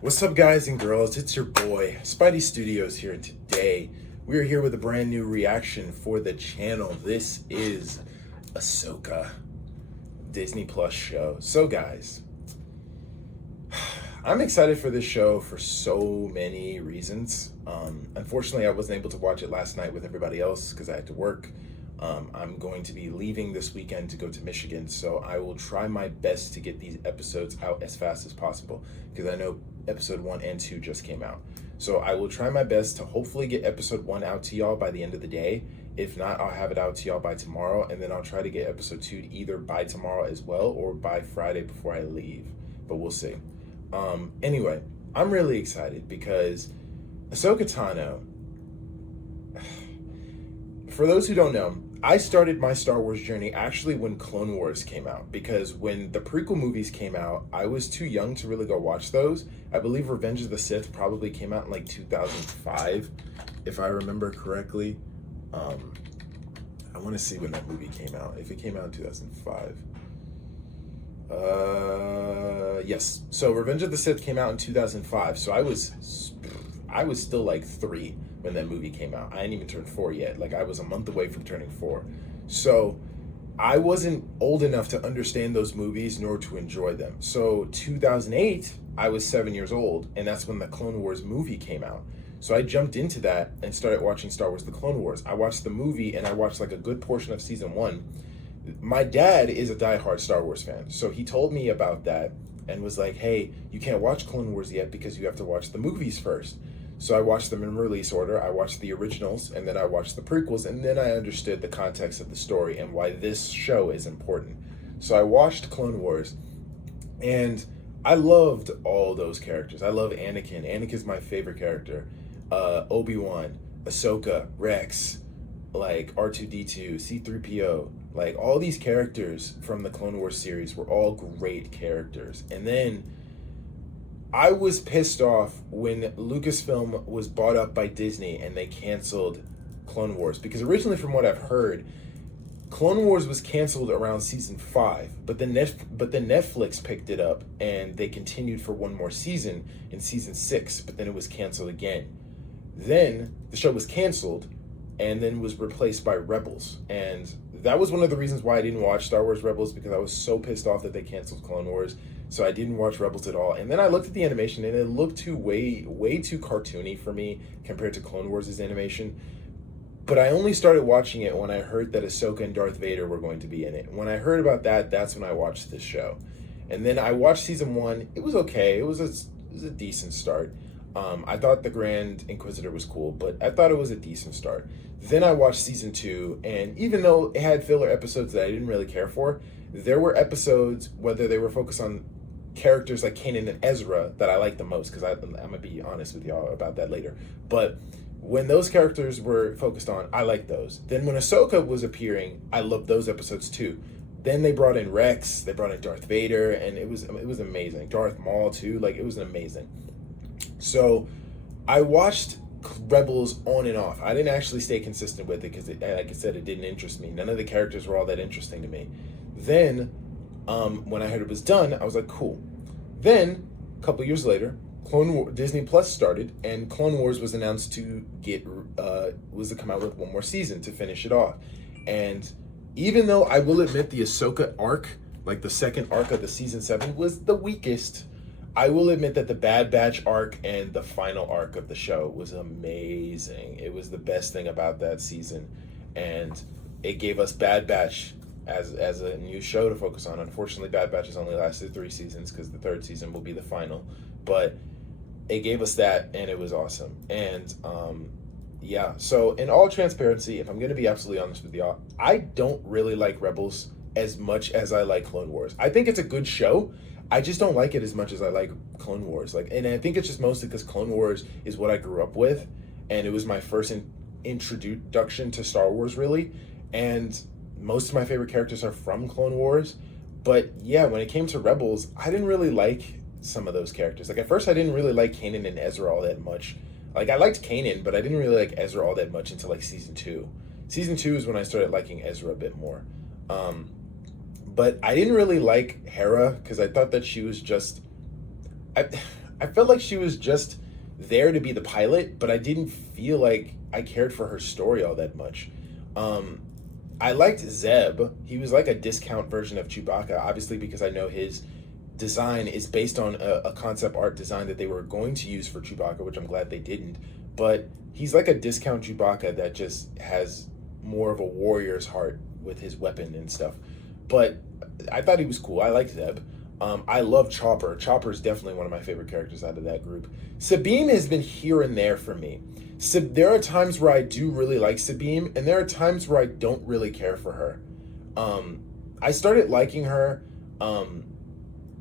What's up, guys and girls? It's your boy, Spidey Studios here, and today we are here with a brand new reaction for the channel. This is Ahsoka, Disney Plus show. So, guys, I'm excited for this show for so many reasons. Unfortunately, I wasn't able to watch it last night with everybody else because I had to work. I'm going to be leaving this weekend to go to Michigan, so I will try my best to get these episodes out as fast as possible because I know episode 1 and 2 just came out. So I will try my best to hopefully get episode 1 out to y'all by the end of the day. If not, I'll have it out to y'all by tomorrow, and then I'll try to get episode 2 either by tomorrow as well or by Friday before I leave, but we'll see. Anyway, I'm really excited because Ahsoka Tano, for those who don't know, I started my Star Wars journey actually when Clone Wars came out, because when the prequel movies came out, I was too young to really go watch those. I believe Revenge of the Sith probably came out in like 2005, if I remember correctly. I want to see when that movie came out. If it came out in 2005. Yes. So Revenge of the Sith came out in 2005. So I was still like 3 when that movie came out. I hadn't even turned 4 yet. Like, I was a month away from turning 4. So I wasn't old enough to understand those movies nor to enjoy them. So 2008, I was 7 years old, and that's when the Clone Wars movie came out. So I jumped into that and started watching Star Wars: The Clone Wars. I watched the movie, and I watched like a good portion of season 1. My dad is a diehard Star Wars fan, so he told me about that and was like, hey, you can't watch Clone Wars yet because you have to watch the movies first. So I watched them in release order. I watched the originals, and then I watched the prequels, and then I understood the context of the story and why this show is important. So I watched Clone Wars, and I loved all those characters. I love Anakin. Anakin's my favorite character. Obi-Wan, Ahsoka, Rex, like R2-D2, C-3PO, like all these characters from the Clone Wars series were all great characters. And then I was pissed off when Lucasfilm was bought up by Disney and they canceled Clone Wars, because originally, from what I've heard, Clone Wars was canceled around season 5, but then Netflix picked it up and they continued for one more season in season 6, but then it was canceled again. Then the show was canceled and then was replaced by Rebels, and that was one of the reasons why I didn't watch Star Wars Rebels, because I was so pissed off that they canceled Clone Wars. So I didn't watch Rebels at all. And then I looked at the animation, and it looked way too cartoony for me compared to Clone Wars' animation. But I only started watching it when I heard that Ahsoka and Darth Vader were going to be in it. When I heard about that, that's when I watched this show. And then I watched season 1. It was okay. It was a decent start. I thought the Grand Inquisitor was cool, but I thought it was a decent start. Then I watched season 2, and even though it had filler episodes that I didn't really care for, there were episodes, whether they were focused on characters like Kanan and Ezra, that I liked the most, because I'm going to be honest with y'all about that later. But when those characters were focused on, I liked those. Then when Ahsoka was appearing, I loved those episodes too. Then they brought in Rex, they brought in Darth Vader, and it was amazing. Darth Maul too, like, it was amazing. So I watched Rebels on and off. I didn't actually stay consistent with it because, like I said, it didn't interest me. None of the characters were all that interesting to me. Then when I heard it was done, I was like, cool. Then a couple years later, Disney Plus started, and Clone Wars was announced to come out with one more season to finish it off. And even though I will admit the Ahsoka arc, like the second arc of the season 7, was the weakest, I will admit that the Bad Batch arc and the final arc of the show was amazing. It was the best thing about that season, and it gave us Bad Batch as a new show to focus on. Unfortunately, Bad Batch has only lasted 3 seasons because the 3rd season will be the final, but it gave us that, and it was awesome. And yeah, so in all transparency, if I'm going to be absolutely honest with y'all, I don't really like Rebels as much as I like Clone Wars. I think it's a good show. I just don't like it as much as I like Clone Wars. And I think it's just mostly because Clone Wars is what I grew up with, and it was my first introduction to Star Wars, really. And most of my favorite characters are from Clone Wars. But yeah, when it came to Rebels, I didn't really like some of those characters. Like, at first, I didn't really like Kanan and Ezra all that much. Like, I liked Kanan, but I didn't really like Ezra all that much until like season 2. Season 2 is when I started liking Ezra a bit more. But I didn't really like Hera because I thought that she was just... I felt like she was just there to be the pilot, but I didn't feel like I cared for her story all that much. Um, I liked Zeb. He was like a discount version of Chewbacca, obviously because I know his design is based on a concept art design that they were going to use for Chewbacca, which I'm glad they didn't. But he's like a discount Chewbacca that just has more of a warrior's heart with his weapon and stuff. But I thought he was cool. I liked Zeb. I love Chopper. Chopper is definitely one of my favorite characters out of that group. Sabine has been here and there for me. There are times where I do really like Sabine, and there are times where I don't really care for her. I started liking her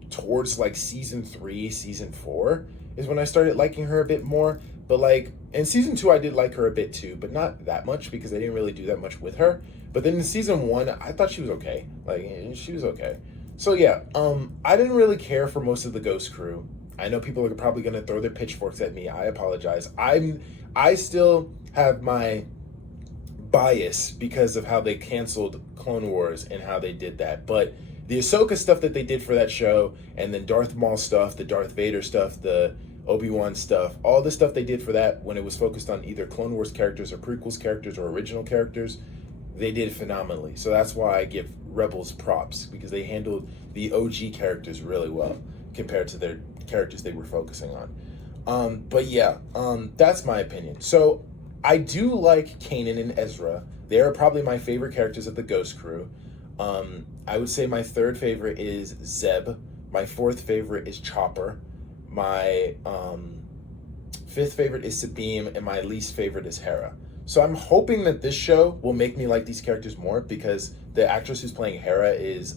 towards like season 3, season 4 is when I started liking her a bit more. But like in season 2, I did like her a bit too, but not that much because they didn't really do that much with her. But then in season 1, I thought she was okay. Like she was okay. So yeah, I didn't really care for most of the Ghost crew. I know people are probably gonna throw their pitchforks at me. I apologize. I still have my bias because of how they canceled Clone Wars and how they did that. But the Ahsoka stuff that they did for that show, and then Darth Maul stuff, the Darth Vader stuff, the Obi-Wan stuff, all the stuff they did for that when it was focused on either Clone Wars characters or prequels characters or original characters, they did phenomenally. So that's why I give Rebels props, because they handled the OG characters really well compared to their characters they were focusing on. But yeah, that's my opinion. So I do like Kanan and Ezra. They are probably my favorite characters of the Ghost crew. I would say my third favorite is Zeb. My fourth favorite is Chopper. My fifth favorite is Sabine, and my least favorite is Hera. So I'm hoping that this show will make me like these characters more, because the actress who's playing Hera is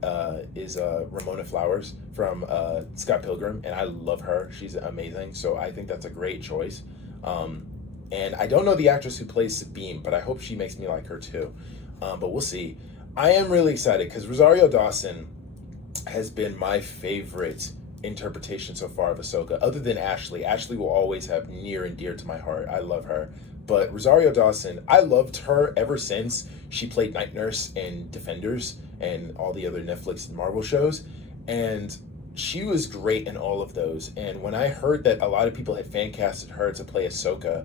Ramona Flowers from Scott Pilgrim, and I love her. She's amazing, so I think that's a great choice. And I don't know the actress who plays Sabine, but I hope she makes me like her too. But we'll see. I am really excited because Rosario Dawson has been my favorite interpretation so far of Ahsoka, other than Ashley. Ashley will always have near and dear to my heart. I love her. But Rosario Dawson, I loved her ever since she played Night Nurse in Defenders and all the other Netflix and Marvel shows. And she was great in all of those. And when I heard that a lot of people had fan casted her to play Ahsoka,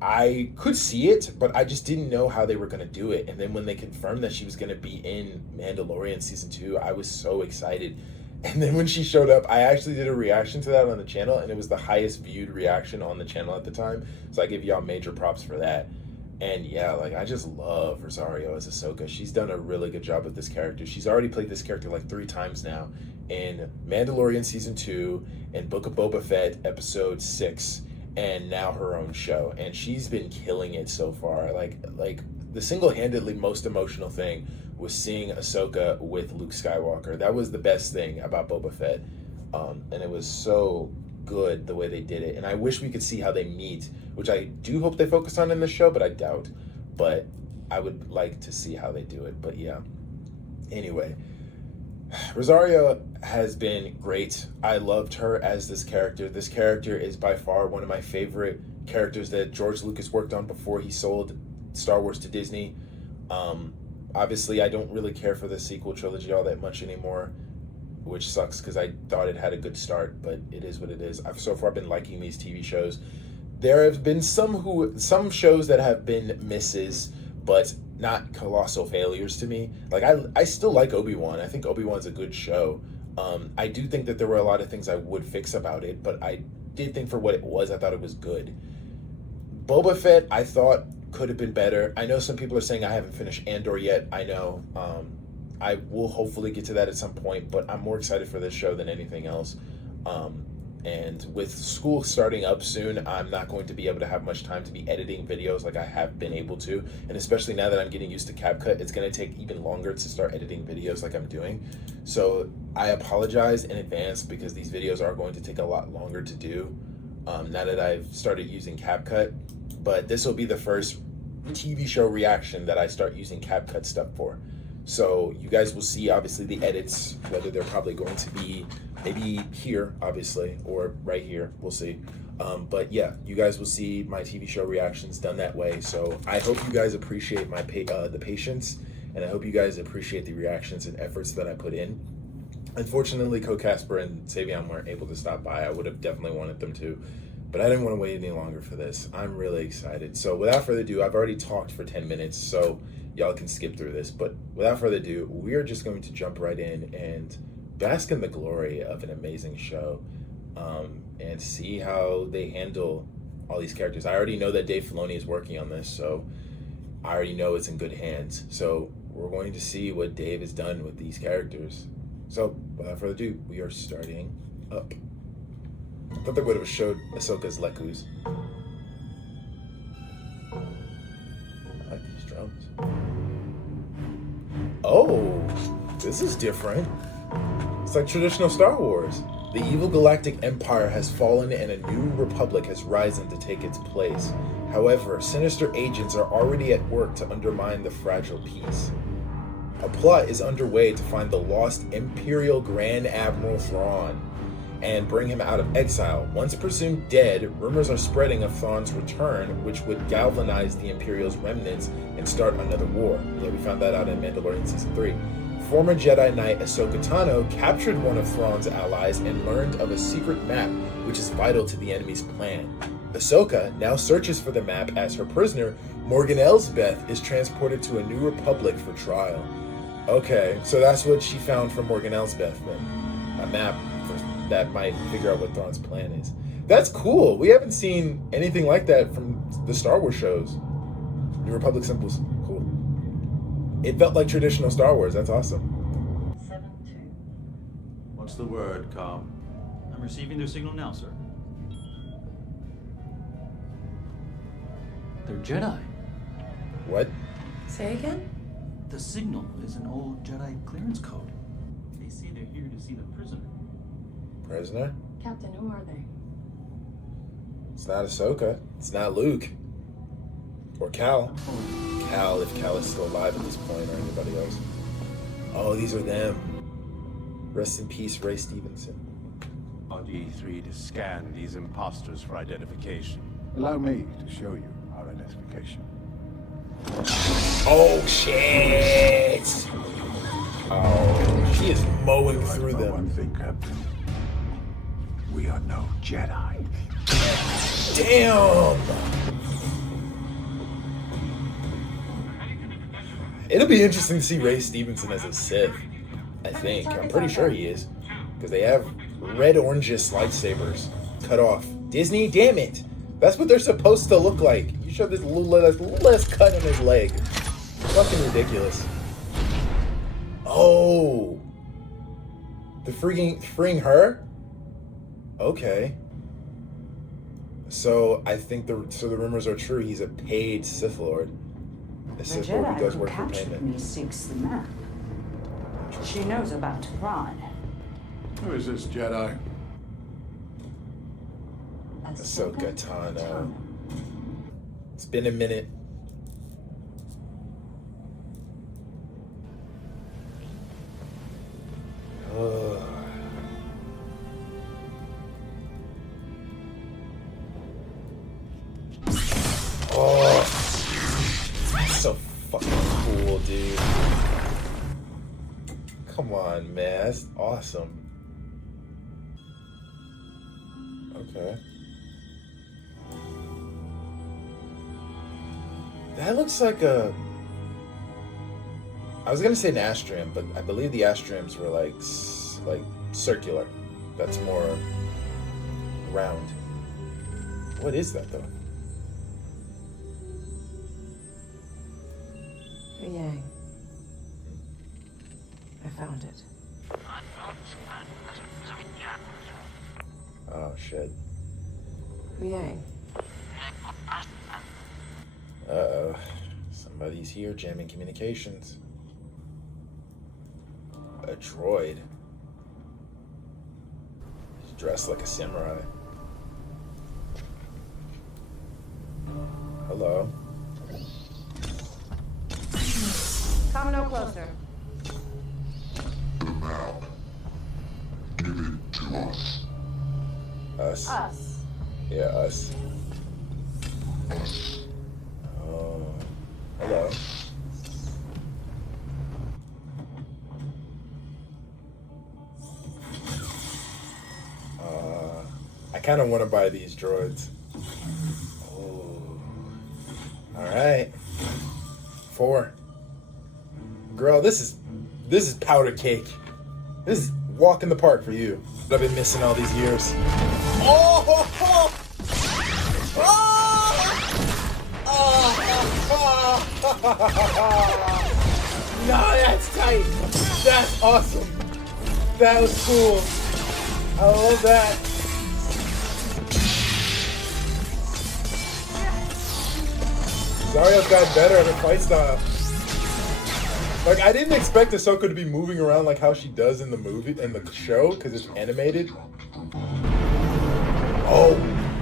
I could see it, but I just didn't know how they were going to do it. And then when they confirmed that she was going to be in Mandalorian Season 2, I was so excited. And then when she showed up, I actually did a reaction to that on the channel, and it was the highest viewed reaction on the channel at the time. So I give y'all major props for that. And yeah, like I just love Rosario as Ahsoka. She's done a really good job with this character. She's already played this character like 3 times now in Mandalorian Season 2, in Book of Boba Fett Episode 6, and now her own show. And she's been killing it so far. Like the single-handedly most emotional thing was seeing Ahsoka with Luke Skywalker. That was the best thing about Boba Fett. And it was so good the way they did it. And I wish we could see how they meet, which I do hope they focus on in the show, but I doubt. But I would like to see how they do it. But yeah. Anyway, Rosario has been great. I loved her as this character. This character is by far one of my favorite characters that George Lucas worked on before he sold Star Wars to Disney. Obviously, I don't really care for the sequel trilogy all that much anymore, which sucks because I thought it had a good start, but it is what it is. I've so far been liking these TV shows. There have been some shows that have been misses, but not colossal failures to me. Like I still like Obi-Wan. I think Obi-Wan's a good show. I do think that there were a lot of things I would fix about it, but I did think for what it was, I thought it was good. Boba Fett, I thought could have been better. I know some people are saying I haven't finished Andor yet. I know. I will hopefully get to that at some point, but I'm more excited for this show than anything else. And with school starting up soon, I'm not going to be able to have much time to be editing videos like I have been able to. And especially now that I'm getting used to CapCut, it's going to take even longer to start editing videos like I'm doing. So I apologize in advance because these videos are going to take a lot longer to do now that I've started using CapCut. But this will be the first TV show reaction that I start using CapCut stuff for. So you guys will see, obviously, the edits, whether they're probably going to be maybe here, obviously, or right here. We'll see. But yeah, you guys will see my TV show reactions done that way. So I hope you guys appreciate my the patience, and I hope you guys appreciate the reactions and efforts that I put in. Unfortunately, Co-Casper and Savion weren't able to stop by. I would have definitely wanted them to, but I didn't want to wait any longer for this. I'm really excited. So without further ado, I've already talked for 10 minutes, so y'all can skip through this. But without further ado, we are just going to jump right in and bask in the glory of an amazing show, and see how they handle all these characters. I already know that Dave Filoni is working on this, so I already know it's in good hands. So we're going to see what Dave has done with these characters. So, without further ado, we are starting up. I thought they would have showed Ahsoka's Lekus. I like these drums. Oh, this is different. It's like traditional Star Wars. The evil galactic empire has fallen and a new republic has risen to take its place. However, sinister agents are already at work to undermine the fragile peace. A plot is underway to find the lost Imperial Grand Admiral Thrawn and bring him out of exile. Once presumed dead, rumors are spreading of Thrawn's return, which would galvanize the Imperial's remnants and start another war. Yeah, we found that out in Mandalorian Season 3. Former Jedi Knight Ahsoka Tano captured one of Thrawn's allies and learned of a secret map which is vital to the enemy's plan. Ahsoka now searches for the map as her prisoner, Morgan Elsbeth, is transported to a new republic for trial. Okay, so that's what she found from Morgan Elsbeth then. A map that might figure out what Thrawn's plan is. That's cool. We haven't seen anything like that from the Star Wars shows. New Republic symbols. Cool. It felt like traditional Star Wars. That's awesome. 7-2. What's the word, Com? I'm receiving their signal now, sir. They're Jedi. What? Say again? The signal is an old Jedi clearance code. They say they're here to see the prisoner. Prisoner? Captain, who are they? It's not Ahsoka. It's not Luke. Or Cal. Cal, if Cal is still alive at this point, or anybody else. Oh, these are them. Rest in peace, Ray Stevenson. RD3 to scan these imposters for identification. Allow me to show you our identification. Oh, shit! Oh, she is mowing through Remember them. one thing, Captain. We are no Jedi. Damn! It'll be interesting to see Ray Stevenson as a Sith. I think. I'm pretty sure he is. Because they have red-oranges lightsabers cut off. Disney, damn it! That's what they're supposed to look like. You showed this little less cut on his leg. Fucking ridiculous. Oh! The freeing her? Okay. So I think the rumors are true. He's a paid Sith Lord. A The Sith Lord who Jedi does who work for captured payment. me seeks the map. She knows about Thrawn. Who is this Jedi? Ahsoka Tano. It's been a minute. Ugh. Oh, so fucking cool, dude. Come on, man. That's awesome. Okay. That looks like a... I was gonna say an Astrium, but I believe the Astriums were like circular. That's more round. What is that though? Yang. I found it. Oh shit. Yang. Uh-oh. Somebody's here jamming communications. A droid. He's dressed like a samurai. Hello. Come no closer. The map. Give it to us. Us. Us. Yeah, us. Us. Oh. Hello. I kind of want to buy these droids. Oh. All right. 4. Girl, this is powder cake. This is walk in the park for you. I've been missing all these years. Oh! Oh! No, that's tight. That's awesome. That was cool. I love that. Zarya's got better at her fight style. Like, I didn't expect Ahsoka to be moving around like how she does in the movie, in the show, because it's animated. Oh,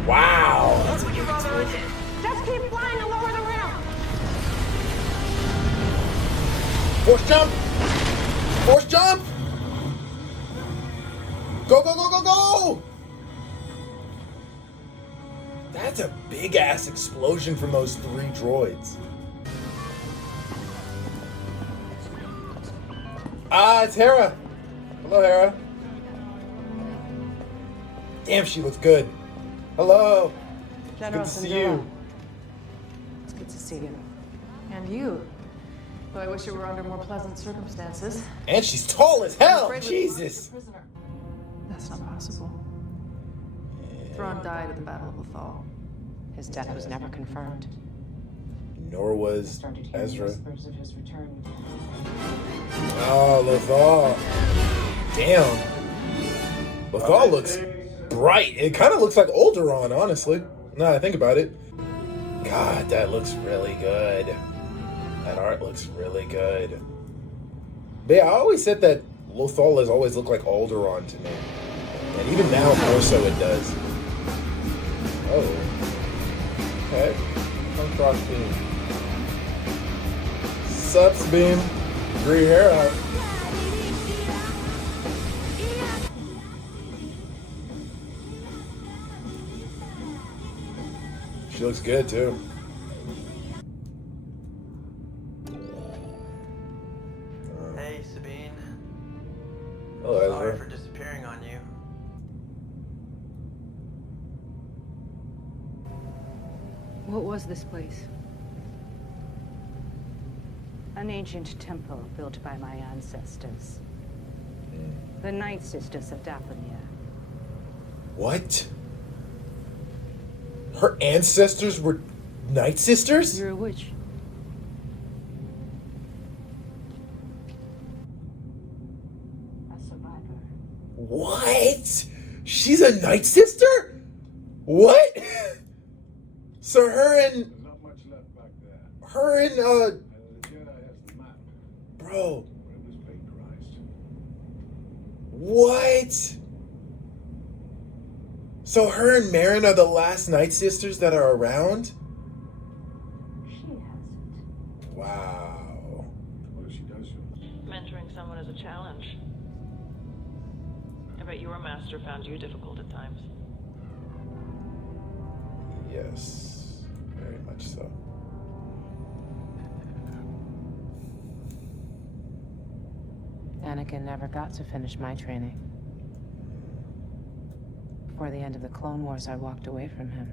wow. That's what your brother did. Just keep flying to lower the rim. Force jump! Force jump! Go, go, go, go, go! That's a big-ass explosion from those 3 droids. Ah, it's Hera. Hello, Hera. Damn, she looks good. Hello. General Good to see Sindula. you. It's good to see you. And you. Though I wish it were under more pleasant circumstances. And she's tall as hell. Afraid we've Jesus. lost a prisoner. That's not possible. Thrawn died at the Battle of Lothal. His death was never confirmed. Nor was Started hearing Ezra. whispers of his return. Oh, Lothal. Damn. Lothal looks bright. It kind of looks like Alderaan, honestly. Now that I think about it. God, that looks really good. That art looks really good. But yeah, I always said that Lothal has always looked like Alderaan to me. And even now, more so it does. Oh. Okay. Come cross beam. Sups, beam. Green hair out. She looks good too. Hey, Sabine. Hello, Sorry Ezra. for disappearing on you. What was this place? An ancient temple built by my ancestors. The Night Sisters of Dathomir. What? Her ancestors were Night Sisters? You're a witch. A survivor. What? She's a Night Sister? What? So her and There's not much left back there. her and The Jedi has the map bro, where this plane crashed. what? So her and Marin are the last Night Sisters that are around? She has it. Wow. What if she does show? Mentoring someone is a challenge. I bet your master found you difficult at times. Yes. Very much so. Anakin never got to finish my training. Before the end of the Clone Wars, I walked away from him.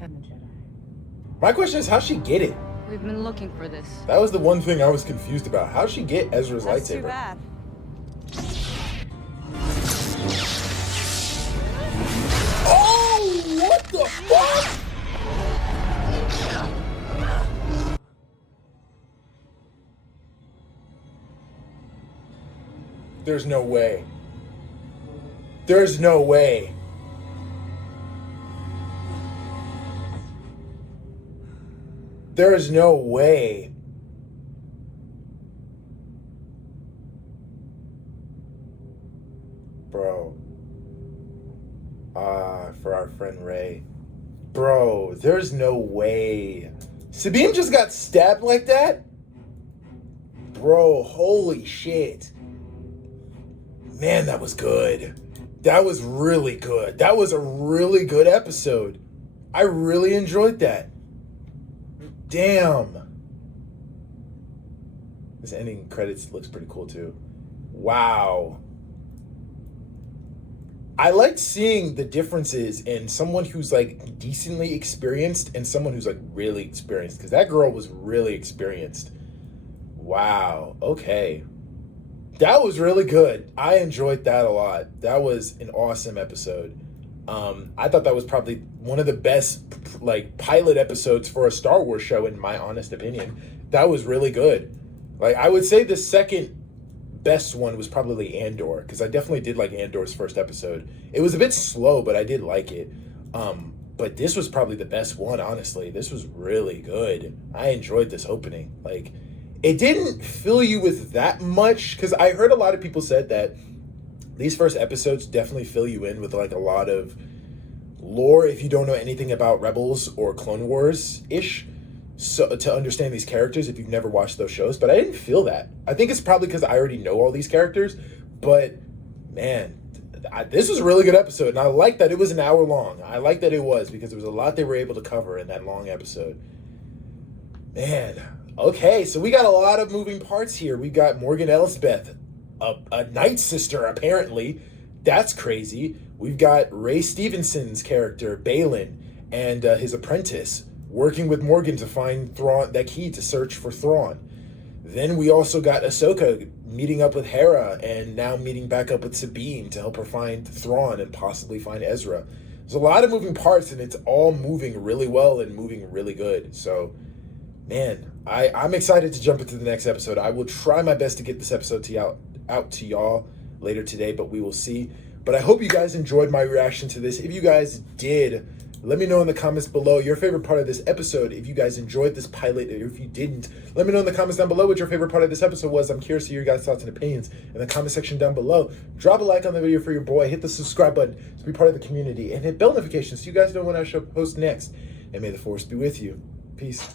And the Jedi. My question is, how'd she get it? We've been looking for this. That was the one thing I was confused about. How'd she get Ezra's That's lightsaber? too bad. Oh, what the fuck? There's no way. There's no way. There is no way. Bro. For our friend Ray. Bro, there's no way. Sabine just got stabbed like that? Bro, holy shit. Man, that was good. That was really good. That was a really good episode. I really enjoyed that. Damn. This ending credits looks pretty cool too. Wow. I liked seeing the differences in someone who's like decently experienced and someone who's like really experienced, because that girl was really experienced. Wow. Okay. That was really good. I enjoyed that a lot. That was an awesome episode. I thought that was probably one of the best like pilot episodes for a Star Wars show, in my honest opinion. That was really good. Like, I would say the second best one was probably Andor, because I definitely did like Andor's first episode. It was a bit slow, but I did like it. But this was probably the best one, honestly. This was really good. I enjoyed this opening. Like, it didn't fill you with that much, because I heard a lot of people said that these first episodes definitely fill you in with like a lot of lore if you don't know anything about Rebels or Clone Wars-ish. So to understand these characters if you've never watched those shows, but I didn't feel that. I think it's probably because I already know all these characters, but man, this was a really good episode, and I like that it was an hour long. I like that it was, because there was a lot they were able to cover in that long episode. Man, okay, so we got a lot of moving parts here. We got Morgan Elsbeth, a Night Sister, apparently. That's crazy. We've got Ray Stevenson's character, Balin, and his apprentice, working with Morgan to find Thrawn, that key to search for Thrawn. Then we also got Ahsoka meeting up with Hera and now meeting back up with Sabine to help her find Thrawn and possibly find Ezra. There's a lot of moving parts, and it's all moving really well and moving really good. So, man, I'm excited to jump into the next episode. I will try my best to get this episode out to y'all later today, but we will see. But I hope you guys enjoyed my reaction to this. If you guys did, let me know in the comments below your favorite part of this episode. If you guys enjoyed this pilot, or if you didn't, let me know in the comments down below what your favorite part of this episode was. I'm curious to hear your guys' thoughts and opinions in the comment section down below. Drop a like on the video for your boy. Hit the subscribe button to be part of the community, and hit bell notifications so you guys know when I post next. And may the Force be with you. Peace.